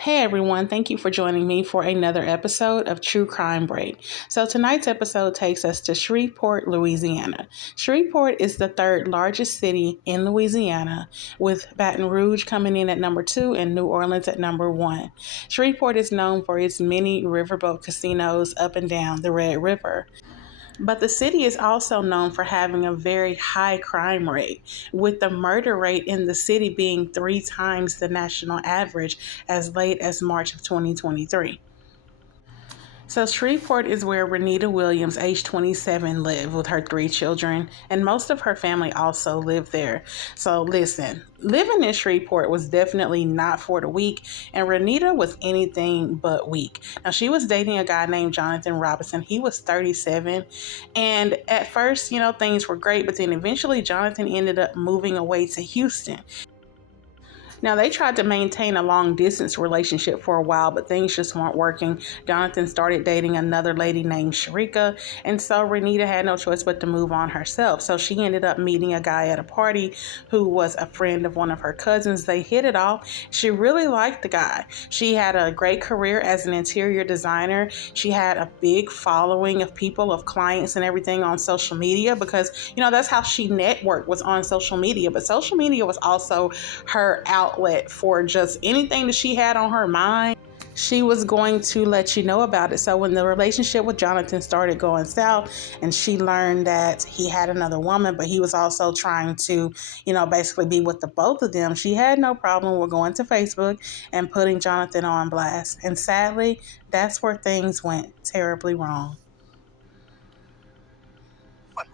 Hey everyone, thank you for joining me for another episode of True Crime Break. So tonight's episode takes us to Shreveport, Louisiana. Shreveport is the third largest city in Louisiana, with Baton Rouge coming in at number 2 and New Orleans at number 1. Shreveport is known for its many riverboat casinos up and down the Red River. But the city is also known for having a very high crime rate, with the murder rate in the city being 3 times the national average as late as March of 2023. So Shreveport is where Rannita Williams, age 27, lived with her 3 children, and most of her family also lived there. So listen, living in Shreveport was definitely not for the weak, and Rannita was anything but weak. Now, she was dating a guy named Jonathan Robinson. He was 37, and at first, things were great, but then eventually Jonathan ended up moving away to Houston. Now, they tried to maintain a long distance relationship for a while, but things just weren't working. Jonathan started dating another lady named Sharika, and so Rannita had no choice but to move on herself. So she ended up meeting a guy at a party who was a friend of one of her cousins. They hit it off. She really liked the guy. She had a great career as an interior designer. She had a big following of people, of clients and everything on social media because, that's how she networked, was on social media. But social media was also her outlet for just anything that she had on her mind. She was going to let you know about it. So when the relationship with Jonathan started going south and she learned that he had another woman, but he was also trying to, basically be with the both of them, she had no problem with going to Facebook and putting Jonathan on blast. And sadly, that's where things went terribly wrong.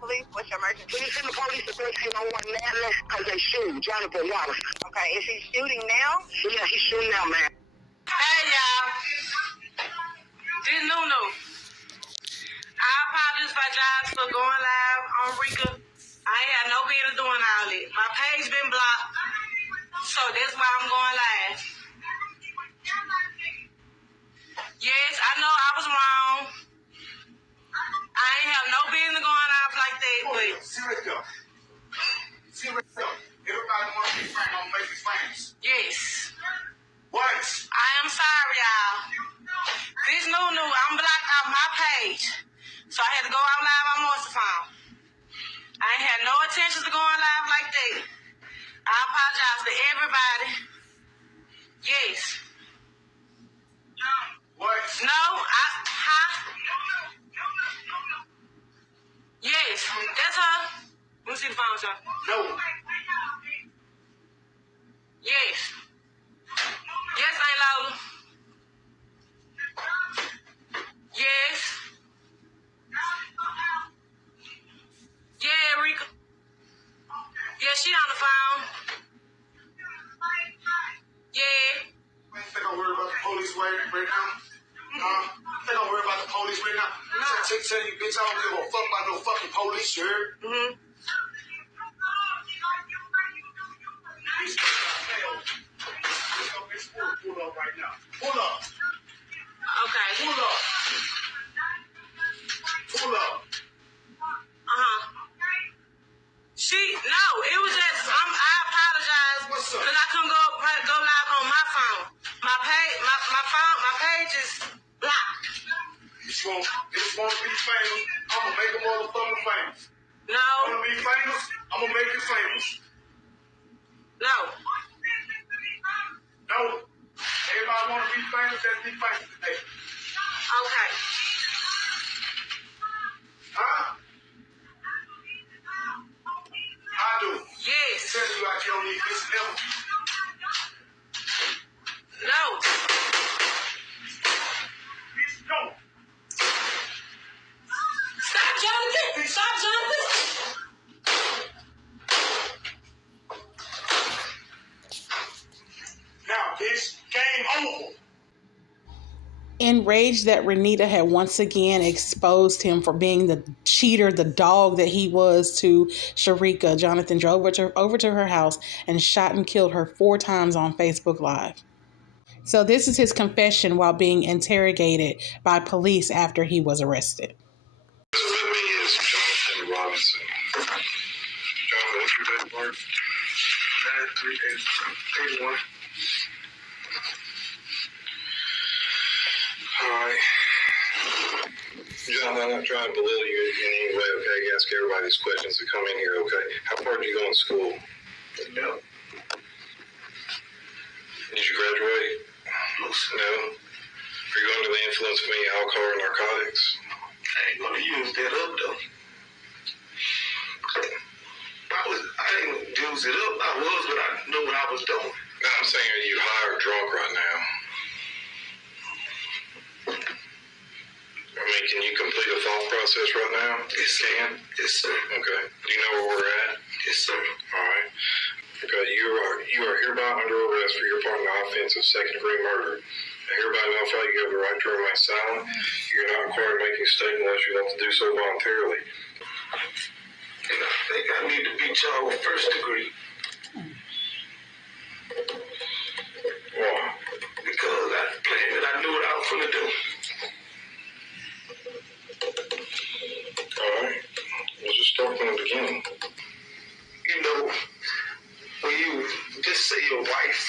Police, what's your emergency? Can you send the police to 1301 Natalie? Because they shooting Jonathan Wallace. Okay, is he shooting now? Yeah, he's shooting now, man. Hey, y'all. This NuNu. I apologize for going live on Rika. I ain't had no business doing all that. My page been blocked, so that's why I'm going live. Yes, I know I was wrong. I ain't have no business going off like that, but... See right there. Everybody wants to be friends, gonna make you famous. Yes. What? I am sorry, y'all. This NuNu, I'm blocked off my page, so I had to go out live on Monster Phone. I ain't had no intentions of going live like that. I apologize to everybody. Yes. What? No, Yes, that's her. Let me see the phone, sir. No. Yes. Yes, Aunt Lola. Yes. Yeah, Rika. Yeah, she on the phone. Yeah. You think I'm worried about the police right now? Think I'm worried about the police right now? No. Tell you, bitch, I don't give a fuck about no fucking police, you heard? Mm-hmm. Pull up right now. Pull up. Okay. Pull up. Pull up. No, it was just, I apologize because I couldn't go live on my phone. My page is blocked. If you want to be famous, I'm going to make a motherfucker famous. No. Want to be famous? I'm going to make you famous. No. No. Everybody want to be famous, let's be famous today. Okay. Huh? I do. Yes. Tell you like you don't need this never. No. Bitch, no. Stop, Jonathan. Stop, Jonathan. Now, bitch, game over. Enraged that Rannita had once again exposed him for being the cheater, the dog that he was to Sharika, Jonathan drove over to her house and shot and killed her 4 times on Facebook Live. So this is his confession while being interrogated by police after he was arrested. With me is Jonathan Robinson. Jonathan, what's your date of birth? 9/3/81. I'm not trying to belittle you in any way, okay? You ask everybody these questions that come in here, okay? How far did you go in school? No. Did you graduate? No. Are you under the influence of any alcohol or narcotics? I ain't gonna use that up though. I ain't gonna use it up. I was, but I knew what I was doing. No, I'm saying, are you high or drunk right now? I mean, can you complete a thought process right now? Yes, sir. Yes, sir. Okay. Do you know where we're at? Yes, sir. All right. Okay, you are hereby under arrest for your part in the offense of second-degree murder. I hereby notify you have the right to remain silent. You're not required to make any statement unless you want to do so voluntarily. And I think I need to be charged with first degree. Why? Because I planned it. I knew what I was going to do. All right. We'll just start from the beginning. You know, when you just say your wife,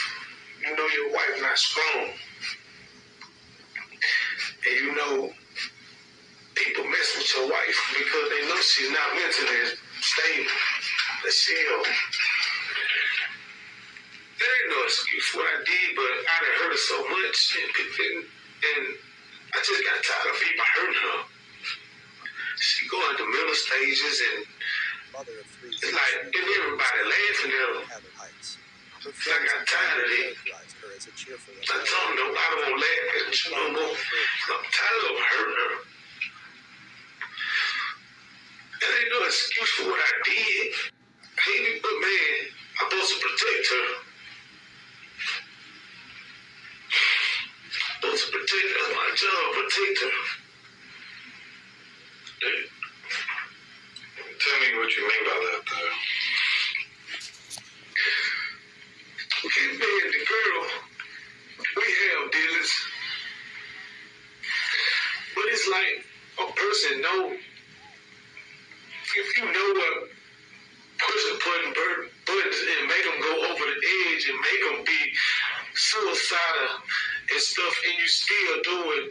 you know your wife not strong. And you know people mess with your wife because they know she's not mentally stable. That she'll. There ain't no excuse for what I did, but I done hurt her so much, and I just got tired of people hurting her. She going through mental stages, and it's like, and everybody laughing at her. I got tired of it. I told them, no, I don't want to laugh at you no more. I'm tired of hurting her. There ain't no excuse for what I did. But man, I'm supposed to protect her. Supposed to protect her. That's my job, protect her. Tell me what you mean by that, though. Okay, me and the girl, we have dealings. But it's like a person know, if you know a person putting buttons and make them go over the edge and make them be suicidal and stuff, and you still do it,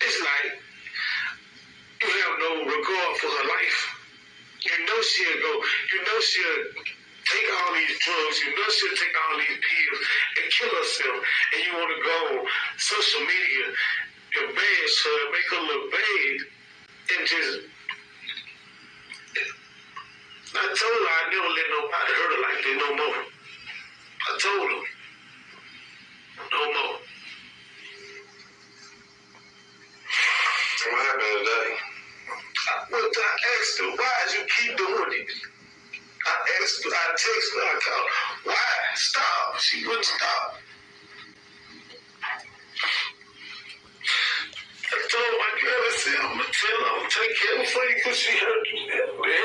it's like you have no regard for her life. You know she'll go, you know she'll take all these drugs, you know she'll take all these pills and kill herself, and you want to go on social media and bash her, make her look bad, and just, I told her I'd never let nobody hurt her like that no more. I told her, no more. What happened today? I asked her, why did you keep doing it? I asked her, I texted her, I called her, why? Stop. She wouldn't stop. I told my girl, I said, I'm going to tell her, I'm going to take care of her because she hurt you.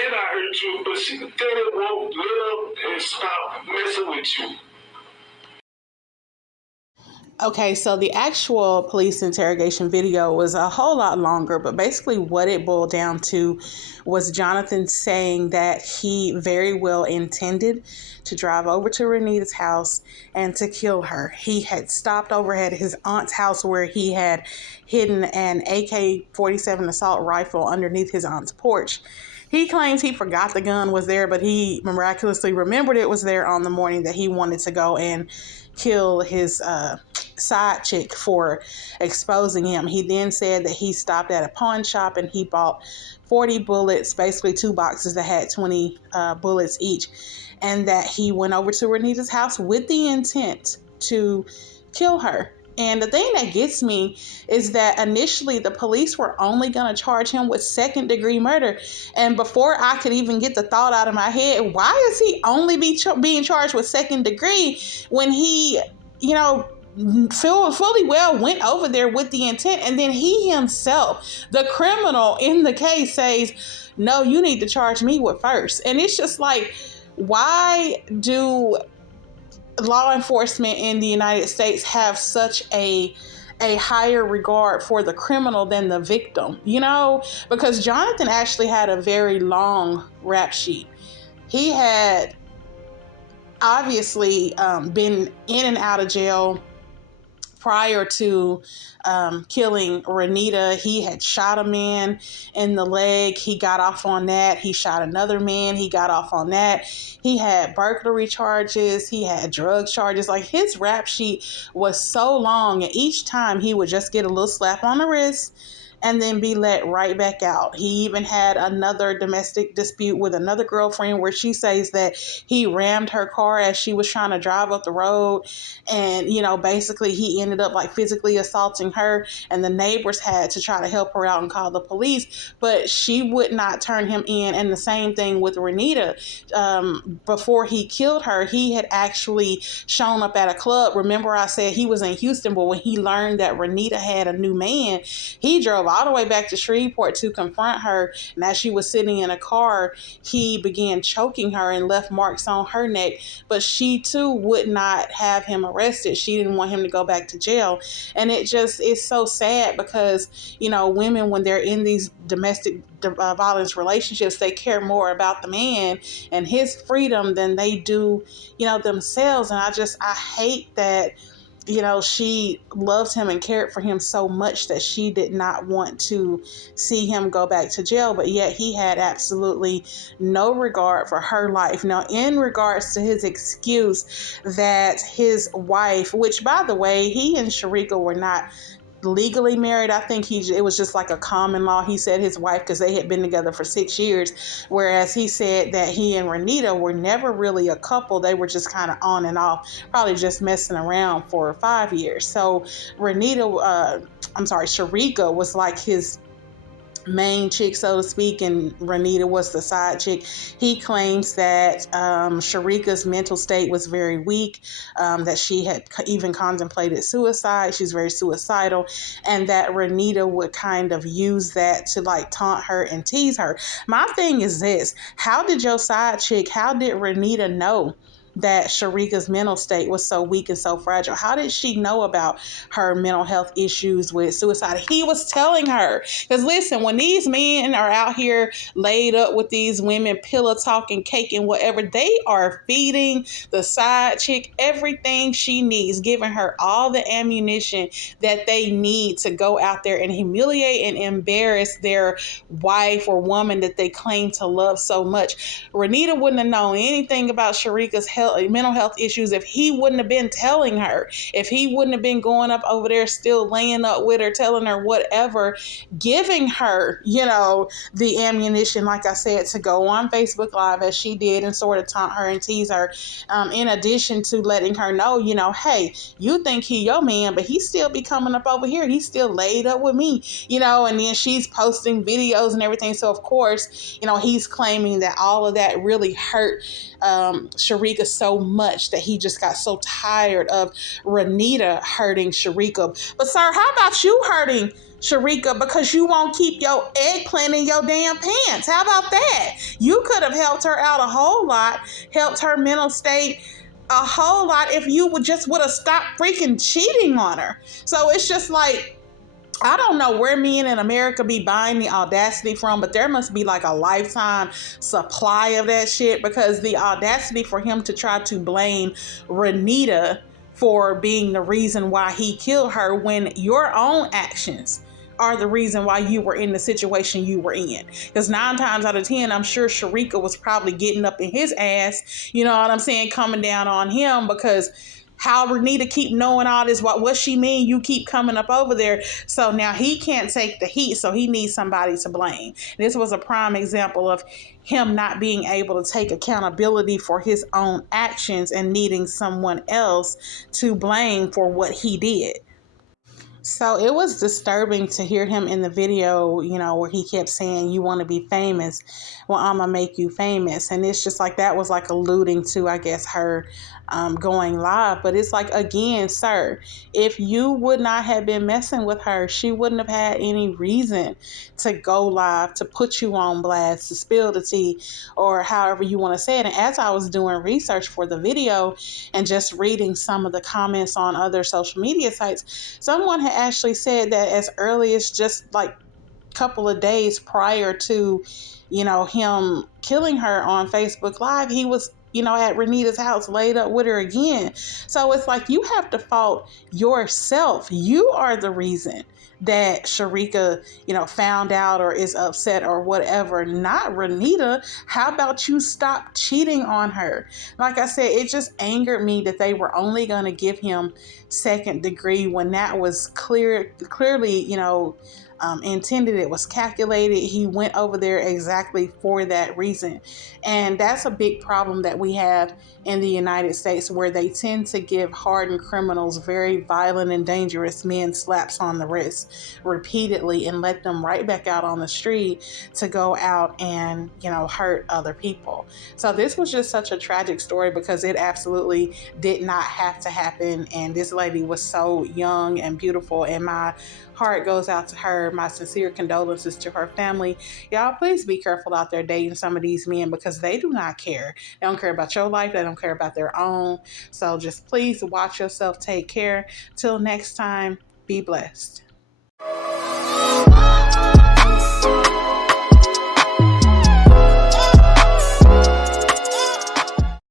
And I hurt you, but she could tell it won't let up and stop messing with you. Okay, so the actual police interrogation video was a whole lot longer, but basically what it boiled down to was Jonathan saying that he very well intended to drive over to Rannita's house and to kill her. He had stopped over at his aunt's house where he had hidden an AK-47 assault rifle underneath his aunt's porch. He claims he forgot the gun was there, but he miraculously remembered it was there on the morning that he wanted to go and kill his side chick for exposing him. He then said that he stopped at a pawn shop and he bought 40 bullets, basically 2 boxes that had 20 bullets each, and that he went over to Rannita's house with the intent to kill her. And the thing that gets me is that initially the police were only going to charge him with second-degree murder. And before I could even get the thought out of my head, why is he only being charged with second degree when he, fully well went over there with the intent? And then he himself, the criminal in the case, says, no, you need to charge me with first. And it's just like, why do law enforcement in the United States have such a higher regard for the criminal than the victim? Because Jonathan actually had a very long rap sheet. He had obviously been in and out of jail prior to killing Rannita, he had shot a man in the leg. He got off on that. He shot another man. He got off on that. He had burglary charges. He had drug charges. Like, his rap sheet was so long, and each time he would just get a little slap on the wrist and then be let right back out. He even had another domestic dispute with another girlfriend where she says that he rammed her car as she was trying to drive up the road. And, basically he ended up like physically assaulting her, and the neighbors had to try to help her out and call the police, but she would not turn him in. And the same thing with Rannita. Before he killed her, he had actually shown up at a club. Remember, I said he was in Houston, but when he learned that Rannita had a new man, he drove all the way back to Shreveport to confront her. And as she was sitting in a car, he began choking her and left marks on her neck. But she too would not have him arrested. She didn't want him to go back to jail. And it just is so sad because, women, when they're in these domestic violence relationships, they care more about the man and his freedom than they do, themselves. And I hate that, she loved him and cared for him so much that she did not want to see him go back to jail, but yet he had absolutely no regard for her life. Now, in regards to his excuse that his wife, which, by the way, he and Sharika were not legally married. I think it was just like a common law. He said his wife, because they had been together for 6 years, whereas he said that he and Rannita were never really a couple. They were just kind of on and off, probably just messing around for 5 years. So Sharika was like his main chick, so to speak, and Rannita was the side chick. He claims that Sharika's mental state was very weak, that she had even contemplated suicide. She's very suicidal, and that Rannita would kind of use that to like taunt her and tease her. My thing is this: how did your side chick, how did Rannita know that Sharika's mental state was so weak and so fragile? How did she know about her mental health issues with suicide? He was telling her. Because listen, when these men are out here laid up with these women, pillow talking, cake and whatever, they are feeding the side chick everything she needs, giving her all the ammunition that they need to go out there and humiliate and embarrass their wife or woman that they claim to love so much. Rannita wouldn't have known anything about Sharika's mental health issues if he wouldn't have been telling her, if he wouldn't have been going up over there still laying up with her, telling her whatever, giving her, the ammunition, like I said, to go on Facebook Live as she did and sort of taunt her and tease her, in addition to letting her know, hey, you think he your man, but he still be coming up over here. He's still laid up with me, and then she's posting videos and everything. So of course, he's claiming that all of that really hurt Sharika so much that he just got so tired of Rannita hurting Sharika. But sir, how about you hurting Sharika because you won't keep your eggplant in your damn pants? How about that? You could have helped her out a whole lot, helped her mental state a whole lot if you would have stopped freaking cheating on her. So it's just like, I don't know where men in America be buying the audacity from, but there must be like a lifetime supply of that shit, because the audacity for him to try to blame Rannita for being the reason why he killed her when your own actions are the reason why you were in the situation you were in. Because 9 times out of 10, I'm sure Sharika was probably getting up in his ass, you know what I'm saying, coming down on him, because how Rannita keep knowing all this, what she mean, you keep coming up over there. So now he can't take the heat, so he needs somebody to blame. This was a prime example of him not being able to take accountability for his own actions and needing someone else to blame for what he did. So it was disturbing to hear him in the video, where he kept saying, you want to be famous? Well, I'm going to make you famous. And it's just like, that was like alluding to, I guess, her going live. But it's like, again, sir, if you would not have been messing with her, she wouldn't have had any reason to go live, to put you on blast, to spill the tea, or however you want to say it. And as I was doing research for the video and just reading some of the comments on other social media sites, someone had actually said that as early as just like a couple of days prior to, him killing her on Facebook Live, he was at Rannita's house, laid up with her again. So it's like you have to fault yourself. You are the reason that Sharika, found out or is upset or whatever, not Rannita. How about you stop cheating on her? Like I said, it just angered me that they were only going to give him second degree when that was clearly, intended. It was calculated. He went over there exactly for that reason. And that's a big problem that we have in the United States, where they tend to give hardened criminals, very violent and dangerous men, slaps on the wrist repeatedly and let them right back out on the street to go out and, hurt other people. So this was just such a tragic story because it absolutely did not have to happen. And this lady was so young and beautiful, and my heart goes out to her. My sincere condolences to her family. Y'all, please be careful out there dating some of these men, because they do not care. They don't care about your life. They don't care about their own. So just please watch yourself. Take care. Till next time, be blessed.